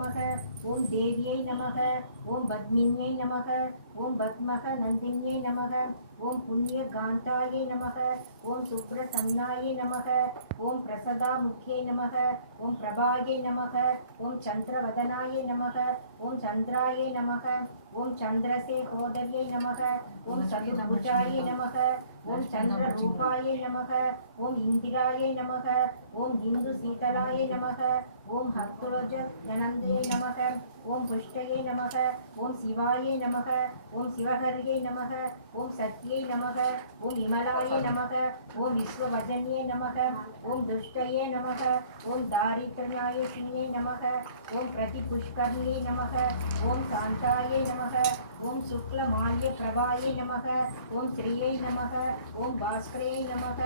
நமக. ஓம் தேவியை நமக. ஓம் பத்மின்யை நமக. ஓம் பத்மக நந்தின்யை நமக. ஓம் புண்ணிய காந்தாயை நமக. ஓம் சுப்ரசன்னாயை நமக. ஓம் பிரசதா முக்கியை நமக. ஓம் பிரபாயை நமக. ஓம் சந்திரவதனாயை நமக. ஓம் சந்திராயை நமக. ஓம் சந்திரசேகோதரியை நமக. ஓம் சதுர்புஜாயை நமக. ஓம் சந்திர ரூபாயை நமக. ஓம் இந்திராயை நமக. ஓம் இந்து சீதலாயை நமக. ஓம் ஹக்துரோஜ ஜனந்தையை நமக. ஓம் புஷ்டயை நமக. ஓம் சிவாயை நமக. ஓம் சிவஹரியை நமக. ஓம் சத்யை நமக. ஓம் விமலாயை நமக. ஓம் விஸ்வவஜன்யை நமக. ஓம் துஷ்டயே நமக. ஓம் தாரித்ரயாய சின்யை நமக. ஓம் பிரதிபுஷ்கர்ணியை நமக. ஓம் சாந்தாயை நமக. ஓம் சுக்ல மால்ய பிரபாயை நமக. ஓம் ஸ்ரீயை நமக. ஓம் பாஸ்கரே நமக.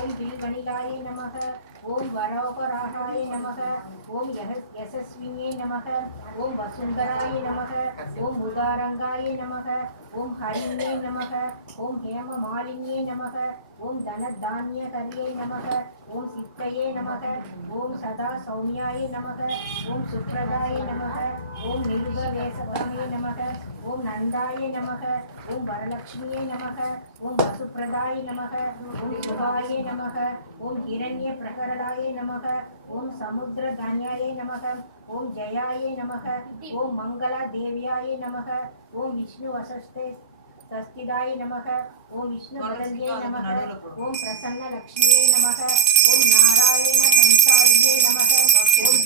ஓம் வில்வனிலாயை நமக. ஓம் வரோபராகாய நமக. ஓம் யசஸ்வியே நமக. ஓம் வசுந்தராய நமக. ஓம் உதாரங்காய நமக. ஓம் ஹரிண்யே நமக. ஓம் ஹேம மாலின்யே நமக. ஓம் தனதானிய கரியை நமக. ஓம் சித்தையே நமக. ஓம் சதா சௌமியாய நமக. ஓம் சுப்ரதாய நமக. ஓம் நிருபவேசகாமே நமக. ஓம் நந்தாய நமக. ஓம் வரலக்ஷ்மியே நமக. ஓம் வசுப்ரதாய நமக. ஓம் சுகாய நமக. ஓம் ஹிரண்ய பிரகரடாய நமக. ஓம் சமுத்திர தானியாய நமக. ஓம் ஜயாய நமக. ஓம் மங்களா தேவியாய நமக. ஓம் விஷ்ணு வசஸ்தே சஸ்திதாய நமக. ஓம் விஷ்ணு பரந்தியே நமக. ஓம் பிரசன்ன லக்ஷ்மியே நமக. ஓம் நாராயண சம்சாரியே நமக. ஓம்